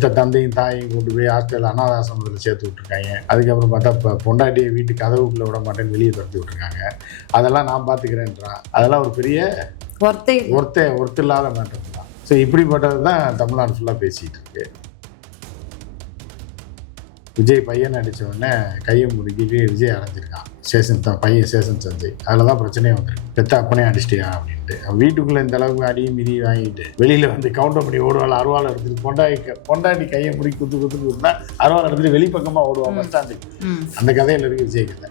பெத்த தந்தையும் தாயையும் கொண்டு போய் ஹாஸ்டல் அனாதை ஆசிரமத்தில் சேர்த்து விட்டுருக்காங்க. அதுக்கப்புறம் பார்த்தா இப்போ பொண்டாட்டியை வீட்டு கதவுக்குள்ளே விட மாட்டேன்னு வெளியே துரத்தி விட்டுருக்காங்க. அதெல்லாம் நான் பார்த்துக்கிறேன்றான். அதெல்லாம் ஒரு பெரிய ஒர்த்து இல்லாத மேட்டர் தான். ஸோ இப்படிப்பட்டது தான் தமிழ்நாடு ஃபுல்லாக பேசிகிட்டு இருக்கு. விஜய் பையன் அடித்த உடனே கையை முறுக்கிட்டு விஜய் அடைஞ்சிருக்கான். பையன் சேஷன் சஞ்சய். அதில் தான் பிரச்சனையே வந்துருக்கு. பெத்த அப்பனே அடிச்சிட்டியா அப்படின்ட்டு. வீட்டுக்குள்ளே இந்த அளவுக்கு அடியும் மிதி வாங்கிட்டு வெளியில் வந்து கவுண்டர் பண்ணி ஓடுவாள். அருவாள் எடுத்துட்டு பொண்டாட்டி கையை முறுக்கி குத்து குத்துனா அருவாள் எடுத்துட்டு வெளிப்பக்கமாக ஓடுவான் பஸ் ஸ்டாண்டுக்கு. அந்த கதையில் இருக்கு விஜய் கதை.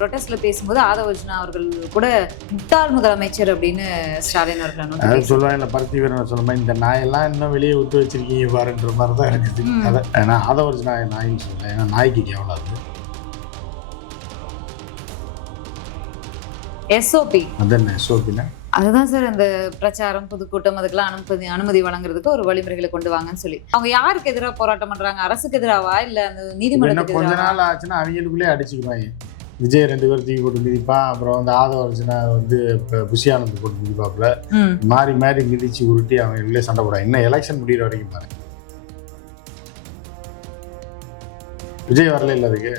ப்ரொடெஸ்ட்ல பேசும்போது ஆதவர்ஜுனா அவர்கள் கூட முட்டாள் முதலமைச்சர் அப்படின்னு ஸ்டாலின் அவர்கள் சொல்லுவாங்க. பருத்தி வீரன் சொல்லுமா இந்த நாயெல்லாம் இன்னும் வெளியே விட்டு வச்சிருக்கீங்க பாருன்ற மாதிரி தான் இருக்குது. ஏன்னா ஆதவர்ஜுனா நாயின்னு சொல்லுவேன். ஏன்னா நாய்க்கு கேவலாது. எஸ்ஓபி அதென்ன எஸ்ஓபின்னா அதுதான் சார். அந்த பிரச்சாரம் பொதுக்கூட்டம் அதுக்கெல்லாம் அனுமதி வழங்குறதுக்கு ஒரு வழிமுறைகளை கொண்டு வாங்கன்னு சொல்லி அவங்க யாருக்கு எதிராக போராட்டம் பண்றாங்க? அரசுக்கு எதிராவா இல்ல அந்த நீதிமன்றத்துக்கு? கொஞ்ச நாள் ஆச்சுன்னா அவங்களுக்குள்ளே அடிச்சுக்குவாங்க. விஜய் 2 பேர் தூக்கி போட்டு மிதிப்பான். அப்புறம் வந்து ஆதவர்ஜுனா வந்து புஷியானந்த் போட்டு மிதிப்பாப்புல. மாறி மாறி மிதிச்சு உருட்டி அவங்களுக்குள்ளே சண்டை போடுவாங்க. இன்னும் எலெக்ஷன் முடிகிற வரைக்கும் பாருங்க. விஜய் வரல இல்லை, அதுக்கு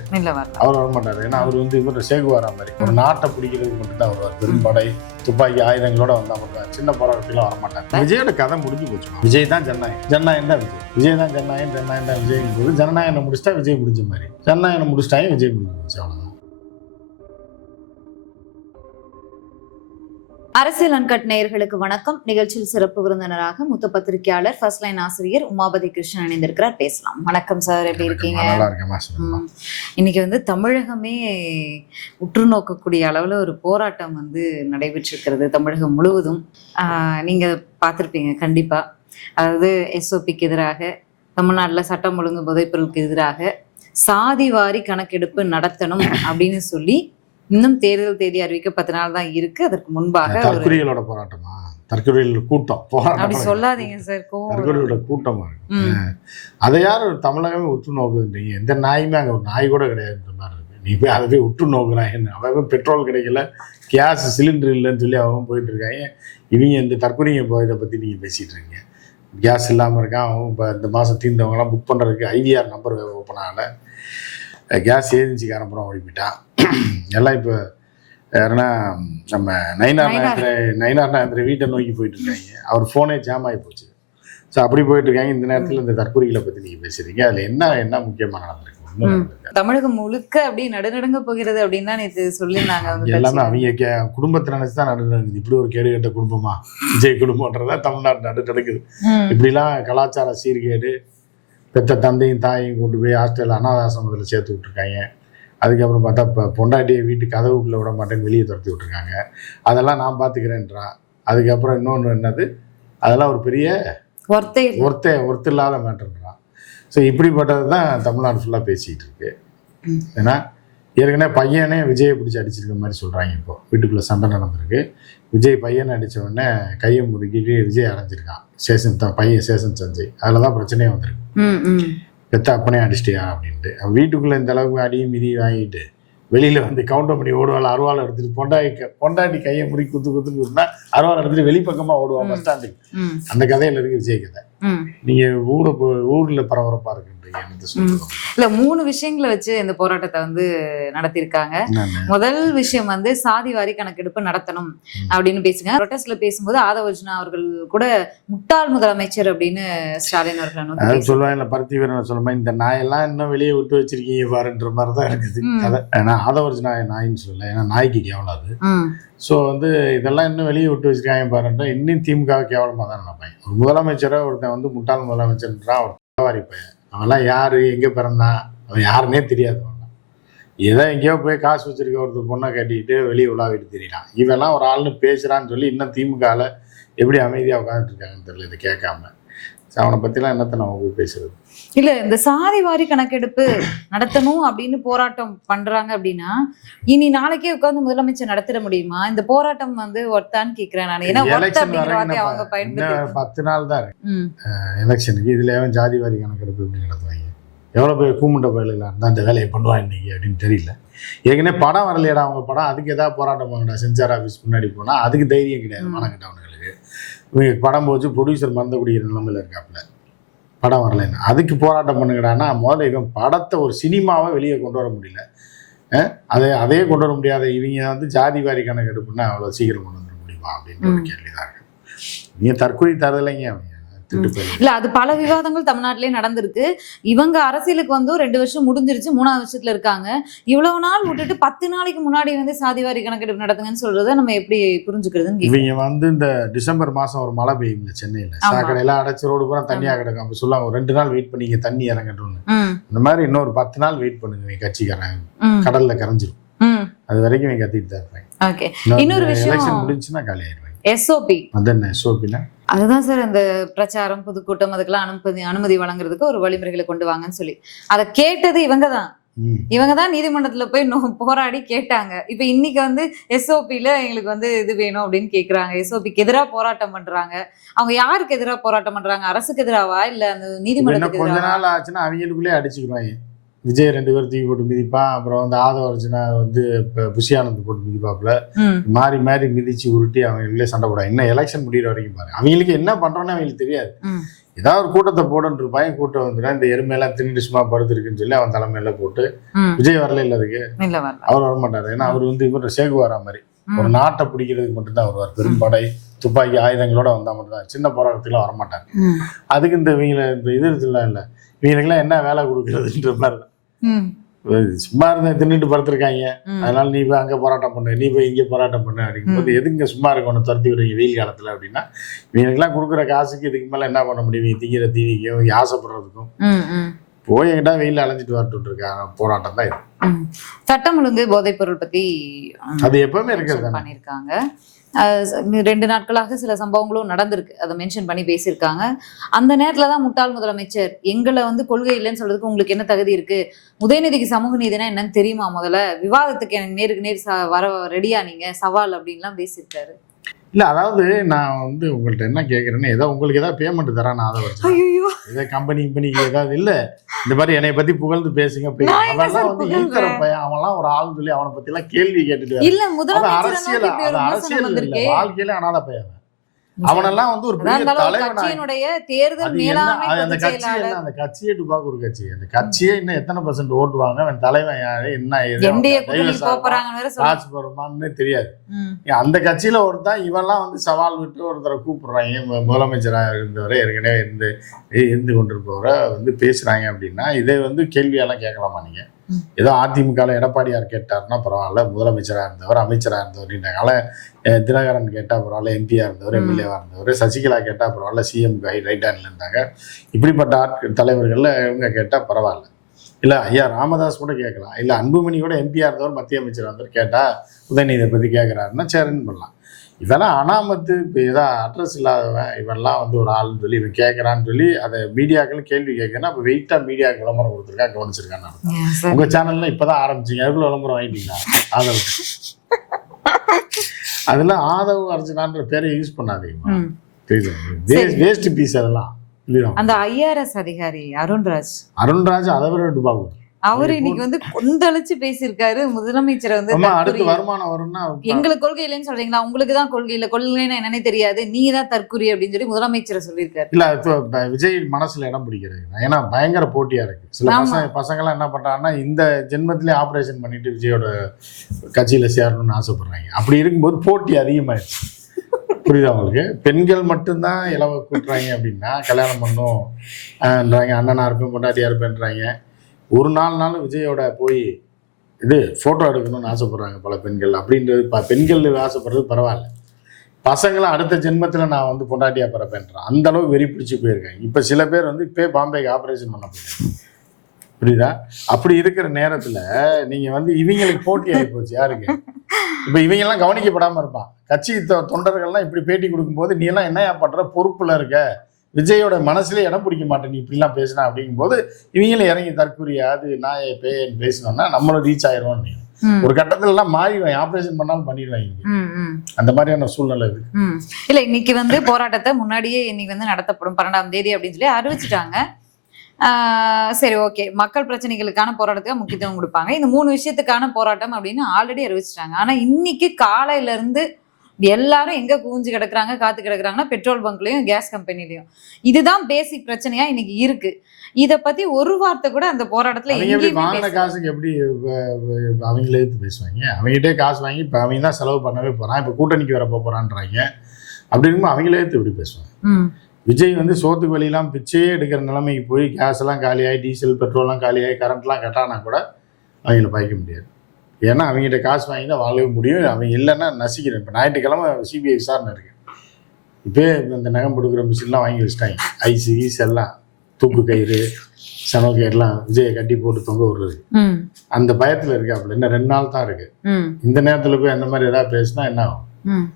அவர் வரமாட்டாரு. ஏன்னா அவர் வந்து இவர் சேகுவாரா மாதிரி ஒரு நாட்டை பிடிக்கிறதுக்கு மட்டும்தான் வருவார். பெரும்படை துப்பாக்கி ஆயுதங்களோட வந்தா மட்டும் சின்ன போராட்டத்திலாம் வரமாட்டாங்க. விஜயோட கதை முடிஞ்சு போச்சு. விஜய் தான் ஜனநாயகம் தான் விஜய் தான் ஜனநாயகம் தான் விஜய் போது ஜனநாயகம் முடிச்சிட்டா விஜய் முடிஞ்ச மாதிரி. ஜனநாயகம் முடிச்சிட்டாங்க விஜய் முடிஞ்சு போச்சு. அவ்வளவுதான். அரசியல் அன்கட் நேயர்களுக்கு வணக்கம். நிகழ்ச்சியில் சிறப்பு விருந்தினராக மூத்த பத்திரிகையாளர் ஃபர்ஸ்ட் லைன் ஆசிரியர் உமாபதி கிருஷ்ணன் இணைந்திருக்கிறார். பேசலாம். வணக்கம் சார், எப்படி இருக்கீங்க? இன்னைக்கு வந்து தமிழகமே உற்று நோக்கக்கூடிய அளவுல ஒரு போராட்டம் வந்து நடைபெற்று இருக்கிறது தமிழகம் முழுவதும். நீங்க பார்த்திருப்பீங்க கண்டிப்பா. அதாவது எஸ்ஓபிக்கு எதிராக, தமிழ்நாட்டில் சட்டம் ஒழுங்கு போதைப்பொருளுக்கு எதிராக சாதிவாரி கணக்கெடுப்பு நடத்தணும் அப்படின்னு சொல்லி இன்னும் தேர்தல் தேதி அறிவிக்க 10 நாள் தான் இருக்கு. அதற்கு முன்பாக தற்கொலைகளோட போராட்டமா? தற்கொலைகளோட கூட்டம் அப்படி சொல்லாதீங்க சார். தற்கொலையோட கூட்டமா இருக்கு. அதை யார் தமிழகமே உற்று நோக்குதுன்றீங்க? எந்த நாயுமே அங்கே ஒரு நாய் கூட கிடையாதுன்ற மாதிரி இருக்கு. நீ போய் அதை போய் உற்று நோக்குறான். என்ன அவன் பெட்ரோல் கிடைக்கல, கேஸ் சிலிண்டர் இல்லைன்னு சொல்லி அவன் போயிட்டு இருக்காங்க. இவங்க இந்த தற்கொலைங்க இப்போ இதை பற்றி நீங்கள் பேசிகிட்டு இருக்கீங்க. கேஸ் இல்லாமல் இருக்கான். அவன் இப்போ இந்த மாதம் தீர்ந்தவங்களாம் புக் பண்ணுறதுக்கு ஐவிஆர் நம்பர் ஓப்பன் ஆகலை. கேஸ் ஏஜென்சிக்கு அனுப்புகிறோம் ஓடி போயிட்டான். எல்லாம் இப்போ யாருன்னா நம்ம நயினார் நாயந்திர வீட்டை நோக்கி போயிட்டு இருக்காங்க. அவர் ஃபோனே ஜாம் ஆகி போச்சு. ஸோ அப்படி போயிட்டு இருக்காங்க. இந்த நேரத்தில் இந்த தற்கொலைகளை பற்றி நீங்கள் பேசுறீங்க. அதில் என்ன முக்கியமாக நடந்திருக்கு? தமிழகம் முழுக்க அப்படி நடுநடுங்க போகிறது அப்படின்னு தான் நேற்று சொல்லியிருந்தாங்க. எல்லாமே அவங்க குடும்பத்தை நினைச்சு தான் நடுநடுங்குது. இப்படி ஒரு கேடு கட்ட குடும்பமா விஜய் குடும்பம்ன்றதா தமிழ்நாடு நடக்குது. இப்படிலாம் கலாச்சார சீர்கேடு, பெத்த தந்தையும் தாயையும் கொண்டு போய் ஹாஸ்டல் அனாதை ஆசிரமத்தில் சேர்த்து விட்டுருக்காங்க. அதுக்கப்புறம் பார்த்தா இப்போ பொண்டாட்டியை வீட்டு கதவுக்குள்ளே விட மாட்டேன்னு வெளியே துரத்தி விட்டுருக்காங்க. அதெல்லாம் நான் பார்த்துக்கிறேன்றான். அதுக்கப்புறம் இன்னொன்று என்னது, அதெல்லாம் ஒரு பெரிய ஒர்த்து இல்லாத மேட்டர்ன்றான். ஸோ இப்படிப்பட்டது தான் தமிழ்நாடு ஃபுல்லாக பேசிகிட்டு இருக்கு. ஏன்னா ஏற்கனவே பையனே விஜயை பிடிச்சி அடிச்சிருக்க மாதிரி சொல்கிறாங்க. இப்போ வீட்டுக்குள்ளே சண்டை நடந்திருக்கு. விஜய் பையனை அடித்த உடனே கையை முறுக்கிட்டு விஜய் அடைஞ்சிருக்கான். பையன் சேஷன் சஞ்சய். அதில் தான் பிரச்சனையே வந்துருக்கு. பெத்த அப்பனே அடிச்சிட்டியா அப்படின்ட்டு. வீட்டுக்குள்ளே இந்த அளவுக்கு அடியும் மிதி வாங்கிட்டு வெளியில் வந்து கவுண்டர் பண்ணி ஓடுவாள். அருவாள் எடுத்துட்டு பொண்டாட்டி கையை முறுக்கி குத்து குத்துனா அருவாள் எடுத்துட்டு வெளிப்பக்கமாக ஓடுவான் பஸ் ஸ்டாண்டுக்கு. அந்த கதையில் இருக்கு விஜய் கதை. நீங்கள் ஊரில் பரபரப்பாக இருக்குன்றீங்க. இல்ல 3 விஷயங்களை வச்சு இந்த போராட்டத்தை வந்து நடத்திருக்காங்க. முதல் விஷயம் வந்து சாதி வாரி கணக்கெடுப்பு நடத்தணும் அப்படின்னு பேசுங்க. ப்ரொடெஸ்ட்ல பேசும்போது ஆதவர்ஜுனா அவர்கள் கூட முட்டாள் முதலமைச்சர் அப்படின்னு ஸ்டாலின் அவர்கள் சொல்லுவாங்க. பருத்தி வீரன் சொல்லுமா இந்த நாயெல்லாம் இன்னும் வெளியே விட்டு வச்சிருக்கீங்க பாருன்ற மாதிரி தான் இருக்குது. ஏன்னா ஆதவர்ஜுனா நாயின்னு சொல்லல, ஏன்னா நாய்க்கு கேவலாது. ஸோ வந்து இதெல்லாம் இன்னும் வெளியே விட்டு வச்சிருக்காங்க பாருன்ற இன்னும் திமுக கேவலமாக தான் நினைப்பாங்க. ஒரு முதலமைச்சரை ஒருத்தன் வந்து முட்டாள் முதலமைச்சர்ன்றான். ஒரு தலைவாரி பையன். அவன்லாம் யாரு, எங்கே பிறந்தான், அவன் யாருன்னே தெரியாது. அவன்லாம் ஏதோ எங்கேயோ போய் காசு வச்சிருக்க ஒருத்தர் பொண்ணை கட்டிக்கிட்டு வெளியே உலாவிட்டு தெரியலாம். இவெல்லாம் ஒரு ஆள்னு பேசுகிறான்னு சொல்லி இன்னும் திமுகவில் எப்படி அமைதியாக உட்காந்துட்டு இருக்காங்கன்னு தெரியல. இதை கேட்காம அவனை பற்றிலாம் என்னத்தை நம்ம போய் பேசுறது? இல்ல இந்த சாதி வாரி கணக்கெடுப்பு நடத்தணும் அப்படின்னு போராட்டம் பண்றாங்க அப்படின்னா இனி நாளைக்கே உட்கார்ந்து முதலமைச்சர் நடத்திட முடியுமா? இந்த போராட்டம் வந்து ஒர்த்தான்னு கேக்குறேன் நான். ஏன்னா அவங்க பயன்படுத்தி 10 நாள் தான் எலெக்ஷனுக்கு. இதுல ஜாதி வாரி கணக்கெடுப்பு எப்படி நடத்துவாங்க? எவ்வளோ பேர் கூமுண்ட பயலுங்களா இருந்தால் அந்த வேலையை பண்ணுவான் இன்னைக்கு அப்படின்னு தெரியல. ஏற்கனவே படம் வரலையடா அவங்க படம், அதுக்கு ஏதாவது போராட்டம் பண்ணடா சென்சார் ஆஃபீஸ் முன்னாடி போனால் அதுக்கு தைரியம் கிடையாது மானங்கிட்டவனுங்களுக்கு. இவங்க படம் போச்சு ப்ரொடியூசர் மறந்து குடிக்கிற நிலைமையில் இருக்காப்புல, படம் வரலைன்னு அதுக்கு போராட்டம் பண்ணுங்கடான்னா முதல்ல இவன் படத்தை ஒரு சினிமாவை வெளியே கொண்டு வர முடியல. அதே கொண்டு வர முடியாத இவங்க வந்து ஜாதி வாரி கணக்கெடுப்புன்னா அவ்வளோ சீக்கிரம் கொண்டு வந்துட முடியுமா அப்படின்னு ஒரு கேள்விதான் இருக்கு. நீங்க தற்கொலை தரலைங்க அவங்க இல்ல, அது பல விவாதங்கள் தமிழ்நாட்டிலே நடந்திருக்கு. இவங்க அரசியலுக்கு வந்து 2 வருஷம் முடிஞ்சிருச்சு, 3ஆவது வருஷத்துல இருக்காங்க. இவ்வளவு நாள் விட்டுட்டு 10 நாளைக்கு முன்னாடி வந்து சாதிவாரி கணக்கெடுப்பு நடத்துங்கன்னு சொல்றதை நம்ம எப்படி புரிஞ்சுக்கிறதுன்னு. இவங்க வந்து இந்த டிசம்பர் மாசம் ஒரு மழை பெய்யுங்க சென்னையில, சாக்கடையெல்லாம் அடைச்சு ரோடு பூரா தண்ணியா கிடக்கும். அப்ப சொல்லுவாங்க ஒரு 2 நாள் வெயிட் பண்ணிங்க தண்ணி இறங்கட்டும்னு. இந்த மாதிரி இன்னொரு 10 நாள் வெயிட் பண்ணுங்க, கட்சிக்காரங்க கடல்ல கரைஞ்சிரும். அது வரைக்கும் இவங்க கத்திட்டு தான் இருப்பாங்க. இன்னொரு விஷயம், எலெக்ஷன் முடிஞ்சுன்னா காலி ஆயிடுவாங்க. எஸ்ஓபி அதான் எஸ்ஓபினா அதுதான் சார், இந்த பிரச்சாரம் பொதுக்கூட்டம் அதுக்கெல்லாம் அனுமதி வழங்குறதுக்கு ஒரு வழிமுறைகளை கொண்டு வாங்கன்னு சொல்லி அதை கேட்டது இவங்க தான் நீதிமன்றத்துல போய் போராடி கேட்டாங்க. இப்ப இன்னைக்கு வந்து எஸ்ஓபில எங்களுக்கு வந்து இது வேணும் அப்படின்னு கேக்குறாங்க. எஸ்ஓபிக்கு எதிராக போராட்டம் பண்றாங்க. அவங்க யாருக்கு எதிராக போராட்டம் பண்றாங்க? அரசுக்கு எதிராவா இல்ல அந்த நீதிமன்றத்துக்கு? கொஞ்ச நாள் ஆச்சுன்னா அவங்களுக்குள்ளே அடிச்சுக்குவாங்க. விஜய் 2 பேர் தூக்கி போட்டு மிதிப்பான், அப்புறம் வந்து ஆதவ அர்ஜுனா வந்து இப்போ புஷியானந்த் போட்டு மிதிப்பாப்புல, மாறி மாறி மிதிச்சு உருட்டி அவங்களே சண்டை போடுவாங்க. இன்னும் எலெக்ஷன் முடிகிற வரைக்கும் பாருங்க. அவங்களுக்கு என்ன பண்றோன்னு அவங்களுக்கு தெரியாது. ஏதாவது ஒரு கூட்டத்தை போடுன்னு இருப்பாங்க, கூட்டம் வந்துடும். இந்த எருமையெல்லாம் திண்டு சும்மா படுத்துருக்குன்னு சொல்லி அவன் தலைமையில போட்டு விஜய் வரல இல்லை, அதுக்கு அவர் வரமாட்டாரு. ஏன்னா அவர் வந்து இவர் சேகுவாரா மாதிரி ஒரு நாட்டை பிடிக்கிறதுக்கு மட்டும்தான் வருவார். பெரும்படை துப்பாக்கி ஆயுதங்களோட வந்தா மட்டும்தான், சின்ன போராட்டத்துக்குலாம் வரமாட்டார். அதுக்கு இந்த இவங்களை இந்த இது எல்லாம் இல்லை, இவங்களுக்குலாம் என்ன வேலை கொடுக்குறதுன்ற மாதிரி தான். சும்மா இருந்த தின்னுட்டு படுத்திருக்காங்க, அதனால நீ போய் அங்க போராட்டம் பண்ணு, நீ போய் இங்க போராட்டம் பண்ணு அப்படிங்கும்போது எதுங்க சும்மா இருக்கணும் துரத்தி விடுறீங்க வெயில் காலத்துல அப்படின்னா, இவங்களுக்குலாம் கொடுக்குற காசுக்கு இதுக்கு மேல என்ன பண்ண முடியும்? திங்கிற தீவிக்கும் ஆசைப்படுறதுக்கும் போய் எங்கிட்ட வெயில் அலைஞ்சிட்டு வரட்டு இருக்காங்க. போராட்டம் தான் இது. சட்டம் ஒழுங்கு போதைப் பொருள் பத்தி அது எப்பவுமே இருக்கிறது பண்ணிருக்காங்க. 2 நாட்களாக சில சம்பவங்களும் நடந்திருக்கு, அதை மென்ஷன் பண்ணி பேசியிருக்காங்க. அந்த நேரத்துல தான் முட்டாள் முதலமைச்சர் எங்களை வந்து கொள்கை இல்லைன்னு சொல்றதுக்கு உங்களுக்கு என்ன தகுதி இருக்கு, உதயநிதிக்கு சமூக நீதினா என்னன்னு தெரியுமா, முதல்ல விவாதத்துக்கு எனக்கு நேருக்கு நேர் வர ரெடியா நீங்க சவால் அப்படின்லாம் பேசியிருக்காரு. இல்ல, அதாவது நான் வந்து உங்கள்ட்ட என்ன கேட்கறேன்னு, ஏதோ உங்களுக்கு ஏதாவது பேமெண்ட் தரான் அதை வச்சு ஏதோ கம்பெனிக்கு ஏதாவது இல்ல இந்த மாதிரி என்னை பத்தி புகழ்ந்து பேசுங்க, அவெல்லாம் வந்து இருக்கிற பையன், அவன்லாம் ஒரு ஆள் சொல்லி அவனை பத்தி எல்லாம் கேள்வி கேட்டுட்டு இல்ல, அரசியல் இல்ல, வாழ்க்கையில அனாத பையன். அவனெல்லாம் வந்து ஒரு பெரிய தலைவனுடைய தேர்தல் மேலாண்மை அந்த கட்சி என்ன, அந்த கட்சியே டுபாக்கு ஒரு கட்சி, அந்த கட்சியே இன்னும் எத்தனை % ஓட்டுவாங்க, அவன் தலைவன் யாரு என்ன காசு போறோமான்னு தெரியாது. அந்த கட்சியில ஒருத்தான் இவெல்லாம் வந்து சவால் விட்டு ஒருத்தரை கூப்பிடுறாங்க, முதலமைச்சராக இருந்தவரை ஏற்கனவே இருந்து கொண்டிருப்பவரை வந்து பேசுறாங்க அப்படின்னா இதை வந்து கேள்வியெல்லாம் கேட்கலாமா நீங்க? ஏதோ அதிமுக எடப்பாடியார் கேட்டார்னா பரவாயில்ல, முதலமைச்சராக இருந்தவர் அமைச்சராக இருந்தவர், தினகரன் கேட்டா பரவாயில்ல, எம்பியா இருந்தவர் எம்எல்ஏவா இருந்தவர், சசிகலா கேட்டா பரவாயில்ல, சிஎம் ரைட் ஹேண்ட்ல இருந்தாங்க. இப்படிப்பட்ட தலைவர்கள்ல இவங்க கேட்டா பரவாயில்ல. இல்ல ஐயா ராமதாஸ் கூட கேட்கலாம், இல்ல அன்புமணி கூட எம்பியா இருந்தவர் மத்திய அமைச்சராக இருந்தவர் கேட்டா உதயநிதியை பத்தி கேட்கிறாருன்னா சரின்னு பண்ணலாம். இதெல்லாம் அனாமத்து இப்போ ஏதாவது அட்ரஸ் இல்லாதவன் இவெல்லாம் வந்து ஒரு ஆள்னு சொல்லி இவன் கேட்கறான்னு சொல்லி அதை மீடியாக்கள் கேள்வி கேட்கணும். அப்போ வெயிட்டா மீடியா விளம்பரம் கொடுத்துருக்கா, கவனிச்சிருக்கான்னு. உங்க சேனல்ல இப்பதான் ஆரம்பிச்சிங்க, அதுக்குள்ள விளம்பரம் வாங்கிட்டீங்களா? ஆதவ் அதெல்லாம் ஆதவ் அர்ஜுனான்ற பேரை யூஸ் பண்ணாதீங்க, வேஸ்ட் பீஸ் அதெல்லாம். அந்த IRS அதிகாரி அருண்ராஜ் அதை விட டுபாக்கு அவரு இன்னைக்கு வந்து கொந்தளிச்சு பேசியிருக்காரு. முதலமைச்சரை வந்து அடுத்து வருமானம் வரும்னா எங்களுக்கு கொள்கை இல்லைன்னு சொல்றீங்களா, உங்களுக்கு தான் கொள்கை இல்லை, கொள்கைன்னா என்னன்னே தெரியாது, நீ தான் தற்குறி அப்படின்னு சொல்லி முதலமைச்சரை சொல்லியிருக்காரு. இல்ல விஜய் மனசுல இடம் பிடிக்கிறது, ஏன்னா பயங்கர போட்டியா இருக்கு. சில பசங்கள்லாம் என்ன பண்றாங்கன்னா இந்த ஜென்மத்திலே ஆபரேஷன் பண்ணிட்டு விஜயோட கட்சியில சேரணும்னு ஆசைப்படுறாங்க. அப்படி இருக்கும்போது போட்டி அதிகமாயிடுச்சு. புரியுதா உங்களுக்கு? பெண்கள் மட்டும்தான் இலவ கூட்டுறாங்க அப்படின்னா கல்யாணம் பண்ணும்ன்றாங்க, அண்ணனா இருப்பேன் பொண்டாட்டியா இருப்பேன்றாங்க. ஒரு நாள் விஜயோட போய் இது ஃபோட்டோ எடுக்கணும்னு ஆசைப்படுறாங்க பல பெண்கள். அப்படின்றது பெண்கள் ஆசைப்படுறது பரவாயில்ல, பசங்களும் அடுத்த ஜென்மத்தில் நான் வந்து பொண்டாட்டியா பிறப்பேன்றான். அந்த அளவுக்கு வெறி பிடிச்சி போயிருக்காங்க. இப்போ சில பேர் வந்து இப்போ பாம்பேக்கு ஆப்ரேஷன் பண்ண போயிருக்காங்க. புரியுதா? அப்படி இருக்கிற நேரத்தில் நீங்கள் வந்து இவங்களுக்கு போட்டி ஆகி போச்சு. யாருக்கு? இப்போ இவங்கெல்லாம் கவனிக்கப்படாமல் இருப்பான். கட்சி தொண்டர்கள்லாம் இப்படி பேட்டி கொடுக்கும்போது நீ எல்லாம் என்ன பண்ணுற, பொறுப்பில் இருக்க, விஜயோட மனசுல இடம் பிடிக்க மாட்டேன் நீ இப்படிலாம் பேசினா அப்படிங்கும்போது இவங்களும் இறங்கி தற்கொலையா அது நான் பேசினோம்னா நம்மளும் ரீச் ஆயிரும். நீ ஒரு கட்டத்துல எல்லாம் மாறிடுவாங்க, ஆப்ரேஷன் பண்ணாலும் பண்ணிடுவாங்க. அந்த மாதிரியான சூழ்நிலை இருக்கு. இல்ல இன்னைக்கு வந்து போராட்டத்தை முன்னாடியே இன்னைக்கு வந்து நடத்தப்படும் 12ஆம் தேதி அப்படின்னு சொல்லி அறிவிச்சுட்டாங்க. சரி, ஓகே, மக்கள் பிரச்சனைகளுக்கான போராட்டத்துக்கு முக்கியத்துவம் கொடுப்பாங்க. இந்த 3 விஷயத்துக்கான போராட்டம் அப்படின்னு ஆல்ரெடி அறிவிச்சிட்டாங்க. ஆனா இன்னைக்கு காலையில இருந்து எல்லாரும் எங்க குவிஞ்சு கிடக்குறாங்க, காத்து கிடக்குறாங்கன்னா பெட்ரோல் பங்க்லயும் கேஸ் கம்பெனிலயும். இதுதான் பேசிக் பிரச்சனையா இன்னைக்கு இருக்கு. இத பத்தி ஒரு வார்த்தை கூட அந்த போராட்டத்துல வாங்கின காசுக்கு எப்படி அவங்களே எடுத்து பேசுவாங்க? அவங்ககிட்டே காசு வாங்கி இப்ப அவங்க தான் செலவு பண்ணவே போறான், இப்ப கூட்டணிக்கு வர போறான்றாங்க. அப்படி இருக்கும்போது அவங்களே எடுத்து எப்படி பேசுவாங்க? விஜய் வந்து சோத்துக்கு வழியெல்லாம் பிச்சையே எடுக்கிற நிலைமைக்கு போய் கேஸ் எல்லாம் காலியாகி, டீசல் பெட்ரோல்லாம் காலியாகி, கரண்ட்லாம் கட்டானா கூட அவங்கள பாய்க்க முடியாது. ஏன்னா அவங்ககிட்ட காசு வாங்கி தான் வாழவே முடியும். அவங்க இல்லைன்னா நசிக்கிறேன். இப்போ ஞாயிற்றுக்கிழமை சிபிஐ விசாரணை இருக்கு. இப்போ இந்த நகம் கொடுக்குற மிஷின்லாம் வாங்கி வச்சுட்டாங்க. ஐஸு ஈஸ் எல்லாம், தூக்கு கயிறு, சம கயிறுலாம் விஜயை கட்டி போட்டு தொங்க விடுறது. அந்த பயத்தில் இருக்காப்புல. இன்னும் 2 நாள் தான் இருக்கு. இந்த நேரத்தில் போய் அந்த மாதிரி ஏதாவது பேசினா என்ன ஆகும்?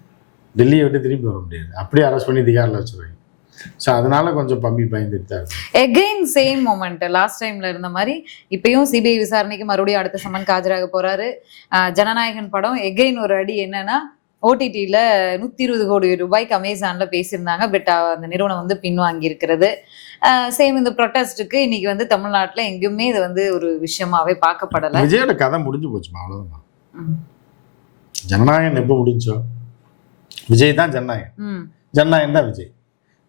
டெல்லியை விட்டு திரும்பி வர முடியாது. அப்படியே அரெஸ்ட் பண்ணி திகாரில் வச்சுருவாங்க. ஸோ அதனால கொஞ்சம் பம்பி பயந்துட்டு தான் இருக்கு. எகைன் சேம் மொமெண்ட் லாஸ்ட் டைம்ல இருந்த மாதிரி இப்பயும் சிபிஐ விசாரணைக்கு மறுபடியும் அடுத்த சம்மன் ஆஜராக போறாரு. ஜனநாயகன் படம் எகைன் ஒரு அடி. என்னன்னா ஓடிடியில் 120 கோடி ரூபாய்க்கு அமேசான்ல பேசியிருந்தாங்க. பட் அந்த நிறுவனம் வந்து பின்வாங்கி இருக்கிறது. சேம் இந்த ப்ரொட்டஸ்ட்டுக்கு இன்னைக்கு வந்து தமிழ்நாட்டில் எங்கேயுமே இது வந்து ஒரு விஷயமாவே பார்க்கப்படலை. விஜயோட கதை முடிஞ்சு போச்சுமா, அவ்வளோதான். ஜனநாயகன் எப்போ முடிஞ்சோ, விஜய் தான் ஜனநாயகன், ஜனநாயகன் தான் விஜய்,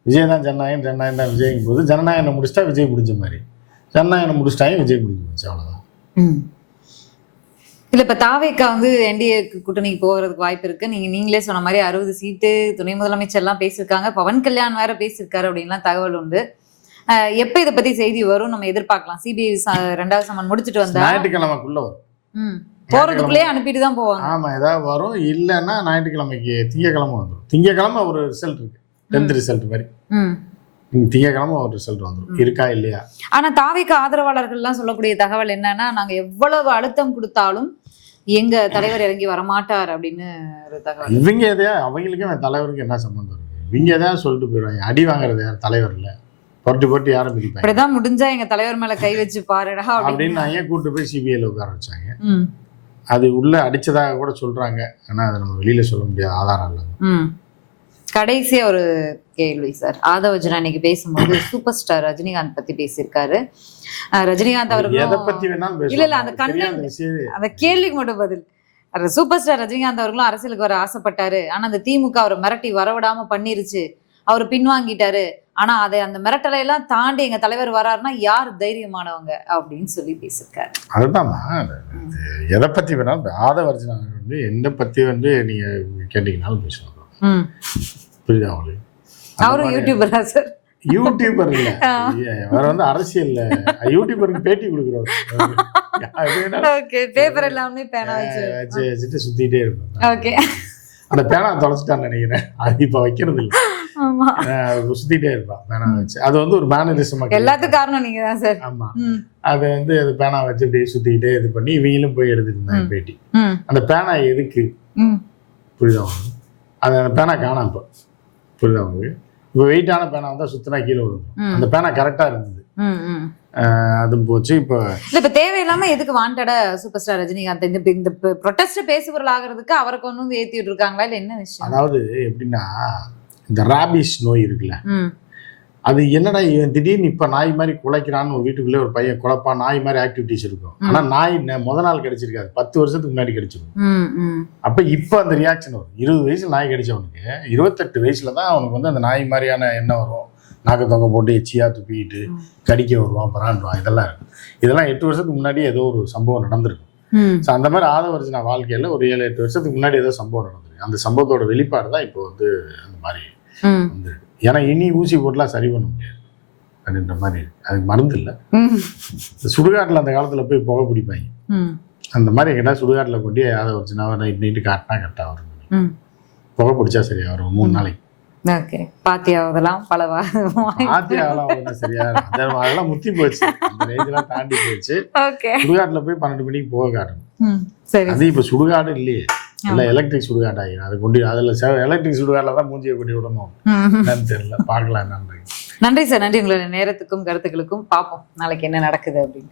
விஜய் தான் ஜனநாயகன், ஜனநாயகன் தான் விஜய்ங்கும் போது ஜனநாயகனை முடிச்சிட்டா விஜய் முடிஞ்ச மாதிரி, ஜனநாயகனை முடிச்சிட்டாங்க விஜய் முடிஞ்சு போச்சு, அவ்வளோதான். இல்ல இப்ப தாவேக்கா வந்து என்டிஏ கூட்டணிக்கு போகிறதுக்கு வாய்ப்பு இருக்கு. நீங்களே சொன்ன மாதிரி 60 சீட்டு, துணை முதலமைச்சர் எல்லாம் பேசியிருக்காங்க, பவன் கல்யாண் வேற பேசியிருக்காரு அப்படின்லாம் தகவல் உண்டு. எப்ப இதை பத்தி செய்தி வரும் நம்ம எதிர்பார்க்கலாம்? சிபிஐ 2வது சம்மன் முடிச்சுட்டு வந்தா ஞாயிற்றுக்கிழமைக்குள்ள வரும். போறதுக்குள்ளேயே அனுப்பிட்டு தான் போவாங்க. ஆமா, ஏதாவது வரும். இல்லைன்னா ஞாயிற்றுக்கிழமைக்கு, திங்கக்கிழமை வந்துடும். திங்கக்கிழமை ஒரு ரிசல்ட் இருக்கு, 10th ரிசல்ட் மாதிரி. திங்கக்கிழமை ஒரு ரிசல்ட் வந்துடும், இருக்கா இல்லையா. ஆனா தாவேக்கா ஆதரவாளர்கள் எல்லாம் சொல்லக்கூடிய தகவல் என்னன்னா, நாங்க எவ்வளவு அழுத்தம் கொடுத்தாலும் எங்க தலைவர் இறங்கி வரமாட்டார் அப்படின்னு ஒரு தகவல். இவங்க எதையா, அவங்களுக்கும் தலைவருக்கு என்ன சம்பந்தம் இருக்கு? இவங்க எதாவது சொல்லிட்டு போயிடுவாங்க. அடி வாங்குறது யார்? தலைவர் இல்ல, போட்டு யாரும் மிதிப்பாங்க. இப்படிதான் முடிஞ்சா எங்க தலைவர் மேல கை வச்சு பாருடா அப்படின்னு நான் ஏன் கூட்டு போய் சிபிஐல உட்கார வச்சாங்க. அது உள்ள அடிச்சதாக கூட சொல்றாங்க. ஆனா அதை நம்ம வெளியில சொல்ல முடியாத ஆதாரம் இல்லை. கடைசியா ஒரு கேள்வி சார். ஆதவர்ஜுனா இன்னைக்கு பேசும்போது சூப்பர் ஸ்டார் ரஜினிகாந்த் பத்தி பேசியிருக்காரு. ரஜினிகாந்த் அவர்கள் எதை பத்தி வேணாலும் இல்ல அந்த அந்த கேள்விக்கு மட்டும் பதில். சூப்பர் ஸ்டார் ரஜினிகாந்த் அவர்களும் அரசியலுக்கு வர ஆசைப்பட்டாரு. ஆனா அந்த திமுக அவரை மிரட்டி வரவிடாம பண்ணிருச்சு, அவர் பின்வாங்கிட்டாரு. ஆனா அதை அந்த மிரட்டலை எல்லாம் தாண்டி எங்க தலைவர் வராருன்னா யார் தைரியமானவங்க அப்படின்னு சொல்லி பேசியிருக்காரு. அதுதான்மா, எதை பத்தி வேணாலும் ஆதவர்ஜுனா வந்து எந்த பத்தி வந்து நீங்க கேட்டீங்கன்னாலும் பேசுவாங்க. புரியுதா உங்களுக்கு? அவரும் யூடியூபரா சார்? யூடியூபர் இல்ல, வேற வந்து அரசியல்ல யூடியூபருக்கு பேட்டி கொடுக்குறவர். பேப்பர் எல்லாமே பேனா வச்சுட்டு சுத்திட்டே இருப்பேன். அந்த பேனா தொலைச்சிட்டான்னு நினைக்கிறேன். அது இப்ப வைக்கிறது இல்லை, சுத்திட்டே இருப்பான் பேனா வச்சு. அது வந்து ஒரு மேனரிசம். எல்லாத்துக்கும் காரணம் நீங்க தான் சார். ஆமா, அது வந்து அது பேனா வச்சு இப்படியே சுத்திக்கிட்டே இது பண்ணி இவங்களும் போய் எடுத்துட்டு இருந்தாங்க பேட்டி. அந்த பேனா எதுக்கு? புரியுதா உங்களுக்கு? அந்த பேனா காணாம இப்போ. புரியுதா உங்களுக்கு? இப்போ வெயிட்டான பேனா வந்தால் சுத்தினா கீழே விழுகும். அந்த பேனா கரெக்டாக இருந்தது, அதுவும் போச்சு. இப்போ இப்போ தேவையில்லாம எதுக்கு வாண்டடா சூப்பர் ஸ்டார் ரஜினிகாந்த் இந்த ப்ரொட்டஸ்ட் பேசுபொருள் ஆகிறதுக்கு அவரை கொண்டு வந்து ஏற்றி விட்டுருக்காங்களா இல்லை என்ன விஷயம்? அதாவது எப்படின்னா, இந்த ராபிஸ் நோய் இருக்குல்ல, அது என்னடா இவன் திடீர்னு இப்போ நாய் மாதிரி குலைக்கிறான்னு ஒரு வீட்டுக்குள்ளே ஒரு பையன் குழப்பான், நாய் மாதிரி ஆக்டிவிட்டிஸ் இருக்கும். ஆனால் நாய் முதல் நாள் கிடைச்சிருக்காது, 10 வருஷத்துக்கு முன்னாடி கிடைச்சிருக்கும். அப்போ இப்போ அந்த ரியாக்ஷன் வரும். 20 வயசுல நாய் கிடைச்சவனுக்கு 28 வயசுல தான் அவனுக்கு வந்து அந்த நாய் மாதிரியான எண்ணம் வரும். நாக்கு தொங்க போட்டு எச்சியாக துப்பிக்கிட்டு கடிக்க வருவான், பராண்டுவான். இதெல்லாம் இருக்கும். இதெல்லாம் 8 வருஷத்துக்கு முன்னாடி ஏதோ ஒரு சம்பவம் நடந்திருக்கும். ஸோ அந்த மாதிரி ஆதவர்ஜுனா வாழ்க்கையில் ஒரு 7-8 வருஷத்துக்கு முன்னாடி ஏதோ சம்பவம் நடந்திருக்கு. அந்த சம்பவத்தோட வெளிப்பாடு தான் இப்போ வந்து அந்த மாதிரி வந்து. ஏன்னா இனி ஊசி போட்டுலாம் சரி பண்ண முடியாது அப்படின்ற மாதிரி இருக்கு. அதுக்கு மருந்து இல்லை. சுடுகாட்டில் அந்த காலத்தில் போய் புகை பிடிப்பாங்க. அந்த மாதிரி எங்கிட்ட சுடுகாட்டில் கொண்டு ஆதவர்ஜுனாவை நைட்டு காட்டினா கரெக்டாக வரும். புகை பிடிச்சா சரியா வரும் 3 நாளைக்கு. ஓகே, பாத்தியாவதெல்லாம் சரியா அதெல்லாம் முத்தி போச்சு, அந்த ரேஞ்செல்லாம் தாண்டி போச்சு. சுடுகாட்டுல போய் 12 மணிக்கு போக காட்டணும். அது இப்ப சுடுகாடு இல்லையே, எல்லாம் எலக்ட்ரிக் சுடுகாடு ஆகிடும். அதை கொண்டு அதுல எலக்ட்ரிக் சுடுகாட்டில் தான் மூஞ்சியை கொண்டு விடணும். என்னன்னு தெரியல, பார்க்கலாம். நன்றி நன்றி சார். நன்றி உங்களுடைய நேரத்துக்கும் கருத்துக்களுக்கும். பார்ப்போம் நாளைக்கு என்ன நடக்குது அப்படின்னு.